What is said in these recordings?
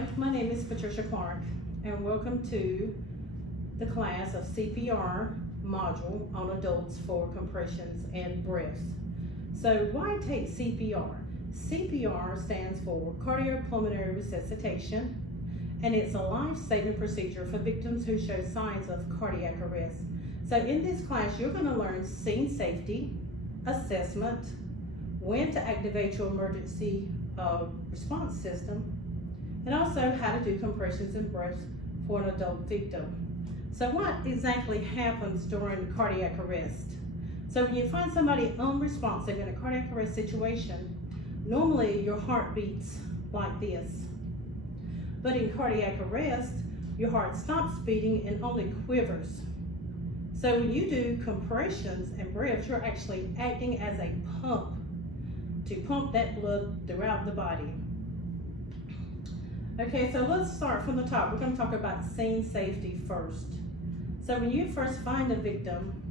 Hello, my name is Patricia Clark, and welcome to the class of CPR module on adults for compressions and breaths. So why take CPR? CPR stands for cardiopulmonary resuscitation, and it's a life-saving procedure for victims who show signs of cardiac arrest. So in this class, you're going to learn scene safety, assessment, when to activate your emergency response system, and also how to do compressions and breaths for an adult victim. So what exactly happens during cardiac arrest? So when you find somebody unresponsive in a cardiac arrest situation, normally your heart beats like this. But in cardiac arrest, your heart stops beating and only quivers. So when you do compressions and breaths, you're actually acting as a pump to pump that blood throughout the body. Okay, so let's start from the top. We're going to talk about scene safety first. So when you first find a victim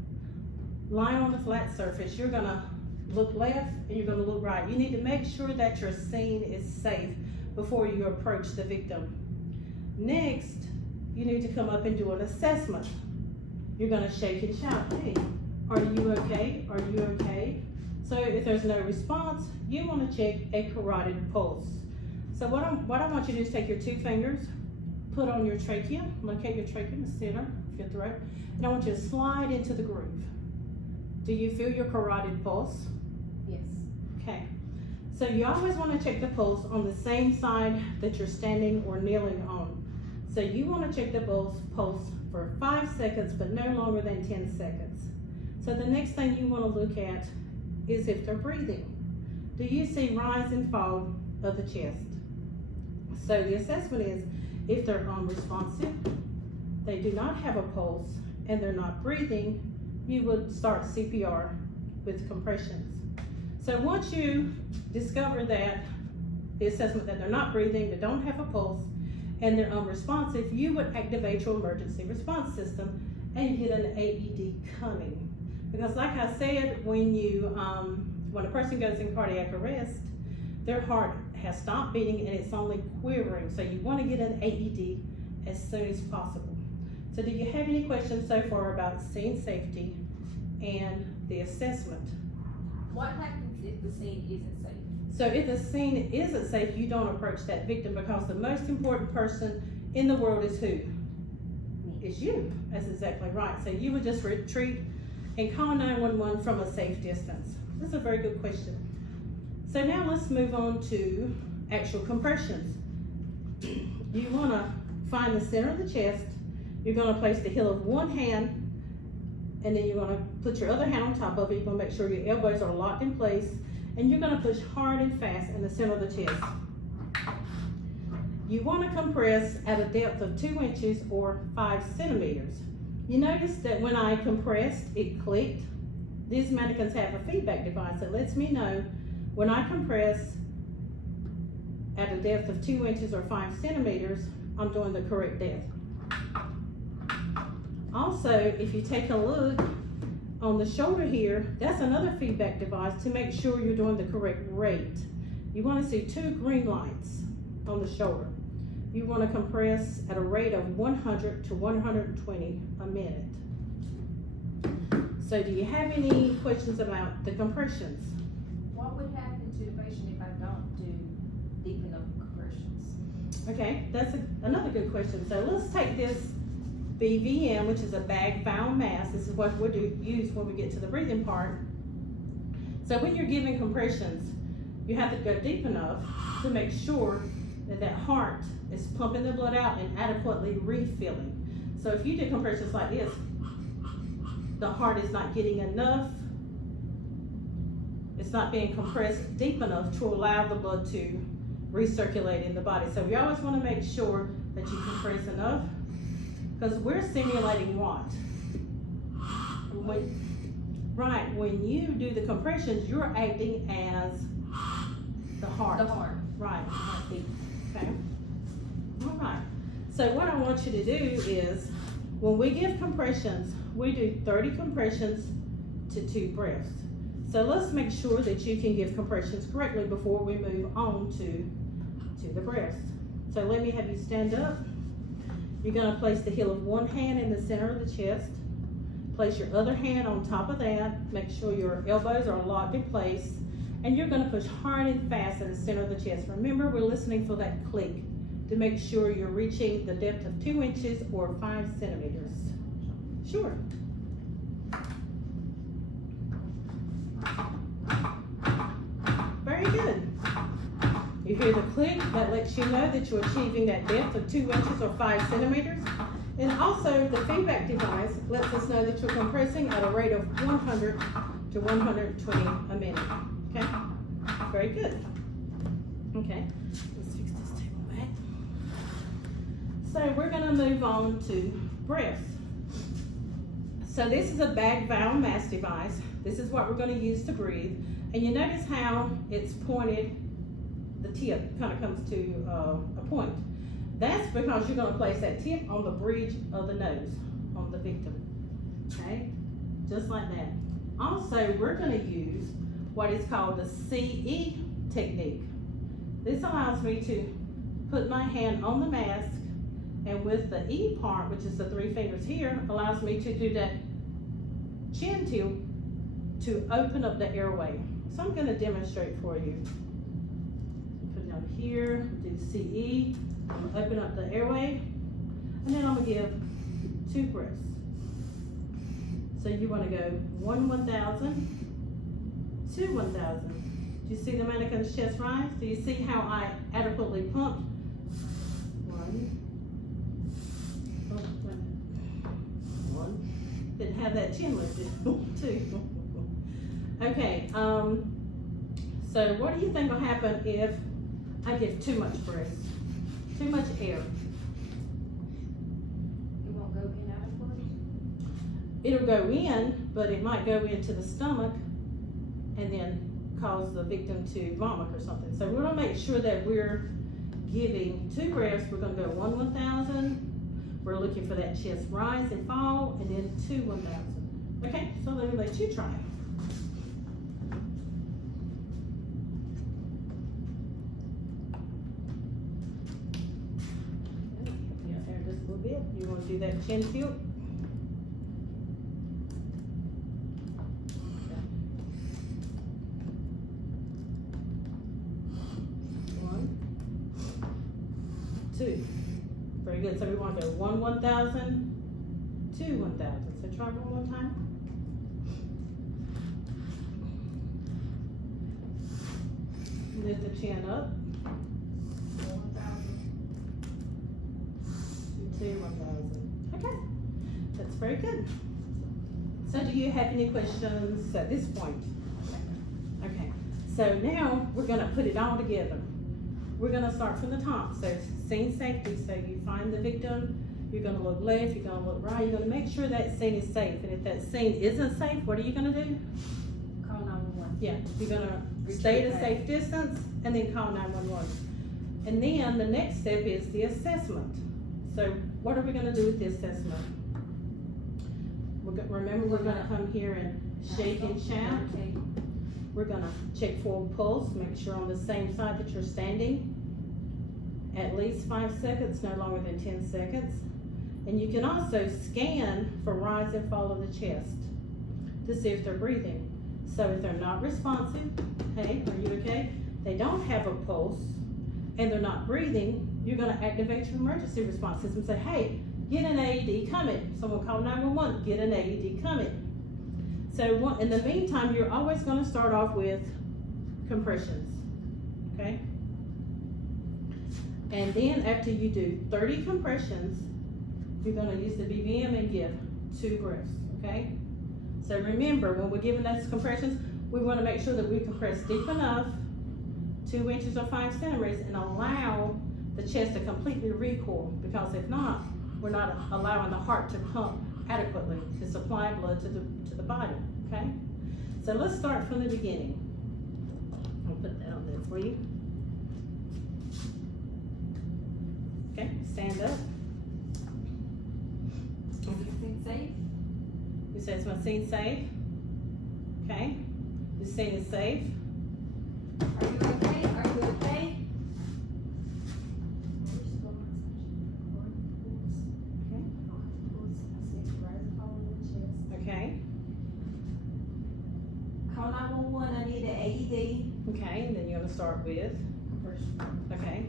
lying on the flat surface, you're going to look left and you're going to look right. You need to make sure that your scene is safe before you approach the victim. Next, you need to come up and do an assessment. You're going to shake and shout, "Hey, are you okay? Are you okay?" So if there's no response, you want to check a carotid pulse. So what I want you to do is take your two fingers, put on your trachea, locate your trachea in the center of your throat, and I want you to slide into the groove. Do you feel your carotid pulse? Yes. Okay. So you always want to check the pulse on the same side that you're standing or kneeling on. So you want to check the pulse for 5 seconds, but no longer than 10 seconds. So the next thing you want to look at is if they're breathing. Do you see rise and fall of the chest? So the assessment is if they're unresponsive, they do not have a pulse, and they're not breathing, you would start CPR with compressions. So once you discover that the assessment that they're not breathing, they don't have a pulse, and they're unresponsive, you would activate your emergency response system and get an AED coming. Because like I said, when a person goes in cardiac arrest, their heart has stopped beating and it's only quivering. So you want to get an AED as soon as possible. So do you have any questions so far about scene safety and the assessment? What happens if the scene isn't safe? So if the scene isn't safe, you don't approach that victim, because the most important person in the world is who? Is you. That's exactly right. So you would just retreat and call 911 from a safe distance. That's a very good question. So now let's move on to actual compressions. You want to find the center of the chest. You're going to place the heel of one hand, and then you're going to put your other hand on top of it. You're going to make sure your elbows are locked in place, and you're going to push hard and fast in the center of the chest. You want to compress at a depth of 2 inches or 5 centimeters. You notice that when I compressed, it clicked. These mannequins have a feedback device that lets me know when I compress at a depth of 2 inches or 5 centimeters, I'm doing the correct depth. Also, if you take a look on the shoulder here, that's another feedback device to make sure you're doing the correct rate. You want to see 2 green lights on the shoulder. You want to compress at a rate of 100 to 120 a minute. So do you have any questions about the compressions? What would happen to the patient if I don't do deep enough compressions? Okay, that's another good question. So let's take this BVM, which is a bag bound mask. This is what we'll use when we get to the breathing part. So when you're giving compressions, you have to go deep enough to make sure that that heart is pumping the blood out and adequately refilling. So if you do compressions like this, the heart is not getting enough. It's not being compressed deep enough to allow the blood to recirculate in the body. So we always want to make sure that you compress enough, because we're stimulating what? When you do the compressions, you're acting as the heart. The heart. Right, heartbeat. Okay. All right. So what I want you to do is, when we give compressions, we do 30 compressions to 2 breaths. So let's make sure that you can give compressions correctly before we move on to the breast. So let me have you stand up. You're gonna place the heel of one hand in the center of the chest. Place your other hand on top of that. Make sure your elbows are locked in place. And you're gonna push hard and fast in the center of the chest. Remember, we're listening for that click to make sure you're reaching the depth of 2 inches or 5 centimeters. Sure. Very good. You hear the click, that lets you know that you're achieving that depth of 2 inches or 5 centimeters. And also the feedback device lets us know that you're compressing at a rate of 100 to 120 a minute. Okay? Very good. Okay, let's fix this table back. So we're gonna move on to breaths. So this is a bag valve mask device. This is what we're gonna use to breathe. And you notice how it's pointed, the tip kind of comes to a point. That's because you're gonna place that tip on the bridge of the nose on the victim, okay? Just like that. Also, we're gonna use what is called the CE technique. This allows me to put my hand on the mask, and with the E part, which is the 3 fingers here, allows me to do that chin tilt to open up the airway. So I'm gonna demonstrate for you. Put it up here, do the CE, open up the airway, and then I'm gonna give 2 breaths. So you wanna go 1 1,000, 2 1,000. Do you see the mannequin's chest rise? Do you see how I adequately pumped? 1. Oh, wait a minute. 1. Didn't have that chin lifted. 2. Okay, so what do you think will happen if I give too much breath? Too much air? It won't go in adequately? It'll go in, but it might go into the stomach and then cause the victim to vomit or something. So we're gonna make sure that we're giving 2 breaths. We're gonna go 1 1,000. We're looking for that chest rise and fall, and then 2 1,000. Okay, so let me let you try it. Yeah, there just a little bit. You wanna do that chin tilt? Two. Very good. So we want to go 1 1,000, 2 1,000. So try one more time. Lift the chin up. 1,000. 2 1,000. Okay. That's very good. So do you have any questions at this point? Okay. So now we're going to put it all together. We're gonna start from the top. So scene safety, so you find the victim, you're gonna look left, you're gonna look right, you're gonna make sure that scene is safe. And if that scene isn't safe, what are you gonna do? Call 911. Yeah, you're gonna stay at a safe distance and then call 911. And then the next step is the assessment. So what are we gonna do with the assessment? Remember, we're gonna come here and shake and shout. We're gonna check for pulse, make sure on the same side that you're standing. At least 5 seconds, no longer than 10 seconds. And you can also scan for rise and fall of the chest to see if they're breathing. So if they're not responsive, hey, are you okay? They don't have a pulse and they're not breathing, you're gonna activate your emergency response system and say, hey, get an AED coming. Someone call 911, get an AED coming. So in the meantime, you're always gonna start off with compressions, okay? And then after you do 30 compressions, you're gonna use the BVM and give 2 breaths, okay? So remember, when we're giving those compressions, we wanna make sure that we compress deep enough, 2 inches or 5 centimeters, and allow the chest to completely recoil, because if not, we're not allowing the heart to pump adequately to supply blood to the body, okay? So let's start from the beginning. I'll put that on there for you. Okay, stand up. Scene safe? You say, is my scene safe? Okay, the scene is safe. Are you okay? Are you okay? 911, I need an AED. Okay, and then you're gonna start with, okay.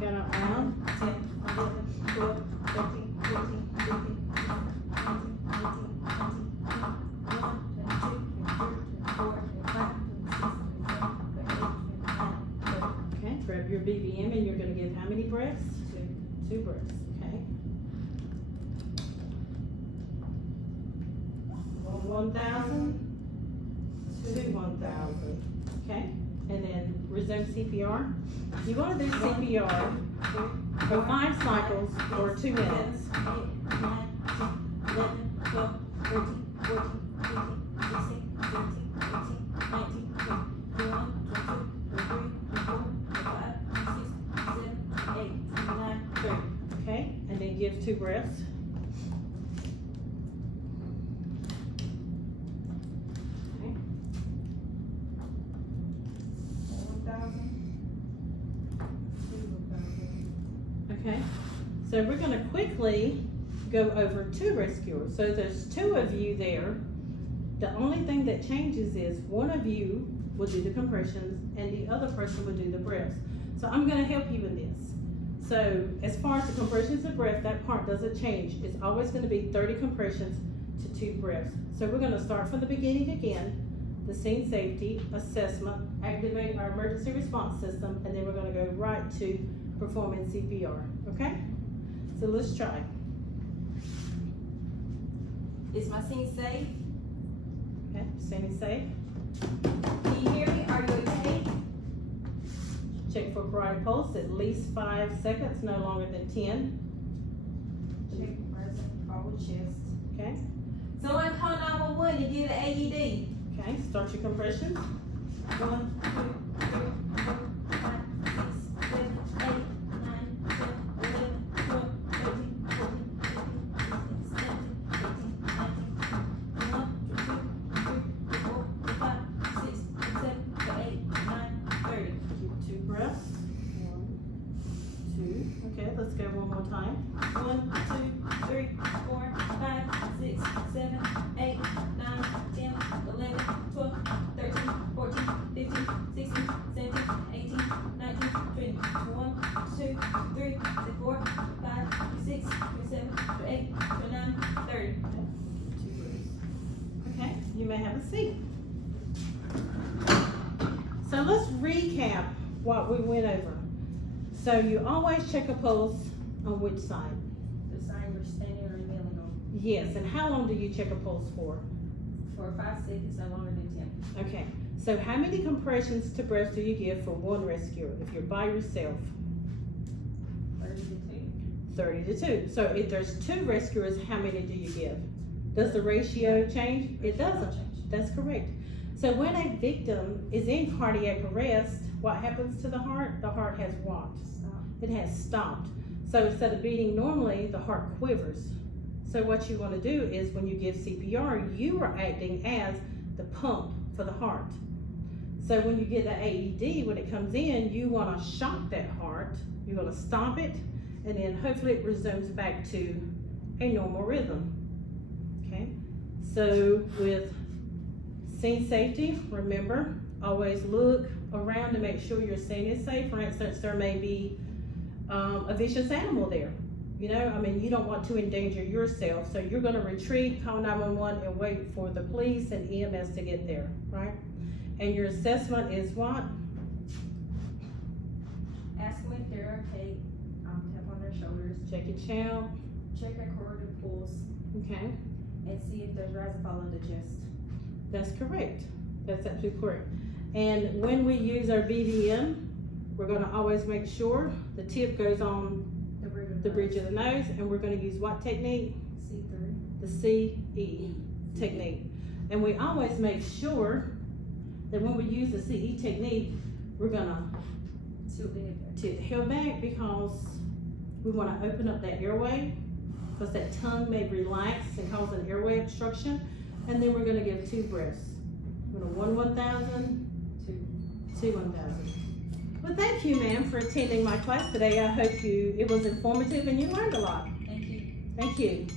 Gonna on, 10, 11, 12, 13, 14, 15, 16, 17, 18, 19, 20, 21, 22, 23, 24, 25, 26, 27, 28, 29, 30. okay, grab your BBM and you're gonna give how many breaths? 2 breaths, okay. 1,000, 2 1,000, okay? And then resume CPR. You wanna do CPR for 5 cycles or 2 minutes. 8, 9, 10, 11, 12, 13, 14, 15, 16, 17, 18, 19, 20, 21, 22, 23, 24, 25, 26, 27, 28, 29, 30. Okay, and then give 2 breaths. Okay. 1,000. Okay, so we're gonna quickly go over 2 rescuers. So there's 2 of you there. The only thing that changes is one of you will do the compressions and the other person will do the breaths. So I'm gonna help you with this. So as far as the compressions and breath, that part doesn't change. It's always gonna be 30 compressions to 2 breaths. So we're gonna start from the beginning again, the scene safety, assessment, activate our emergency response system, and then we're gonna go right to performing CPR, okay? So let's try. Is my scene safe? Okay, scene safe. Can you hear me? Are you okay? Check for carotid pulse, at least 5 seconds, no longer than 10. Check present, forward chest. Okay, Someone call 911 and get an AED. okay, start your compression. 1, 2, 3, 4, 5, 6, 7, 8, 9, 10, 11, 12, 13, 14, 15, 16, 17, 18, 19, 21, 22, 23, 24, 25, 26, 27, 28, 29, 30. Keep 2 breaths. 1, 2. Okay, let's go one more time. 1, 2, 3, 4, 5, 6, 7, 8, 9, 10, 11, 12, 13, 14, 15, 16, 17, 18, 19, 20, 21, 22, 23, 24, 25, 26, 27, 28, 29, 30. 2 breaths. Okay, you may have a seat. So let's recap what we went over. So you always check a pulse on which side? The sign you're standing or kneeling on. Yes, and how long do you check a pulse for? For 5 seconds, no longer than 10. Okay, so how many compressions to breath do you give for 1 rescuer if you're by yourself? 30 to 2. 30 to 2. So if there's 2 rescuers, how many do you give? Does the ratio change? It doesn't. That's correct. So when a victim is in cardiac arrest, what happens to the heart? The heart has what? Stop. It has stopped. So instead of beating normally, the heart quivers. So what you want to do is when you give CPR, you are acting as the pump for the heart. So when you get the AED, when it comes in, you want to shock that heart. You're going to stop it, and then hopefully it resumes back to a normal rhythm. Okay. So with scene safety, remember, always look around to make sure your scene is safe. For instance, there may be a vicious animal there. You know, I mean, you don't want to endanger yourself, so you're going to retreat, call 911, and wait for the police and EMS to get there, right? And your assessment is what? Ask them if they're okay. Tap on their shoulders. Check your child. Check their carotid pulse. Okay, And see if there's rise and fall in the chest. that's correct. That's absolutely correct. And when we use our BVM, we're going to always make sure the tip goes on the bridge of the nose, and we're going to use what technique? C3. The CE technique. And we always make sure that when we use the CE technique, we're going to tilt the head back because we want to open up that airway, because that tongue may relax and cause an airway obstruction. And then we're going to give 2 breaths. We're going to 1 1,000, 2 1,000. Well, thank you, ma'am, for attending my class today. I hope it was informative and you learned a lot. Thank you. Thank you.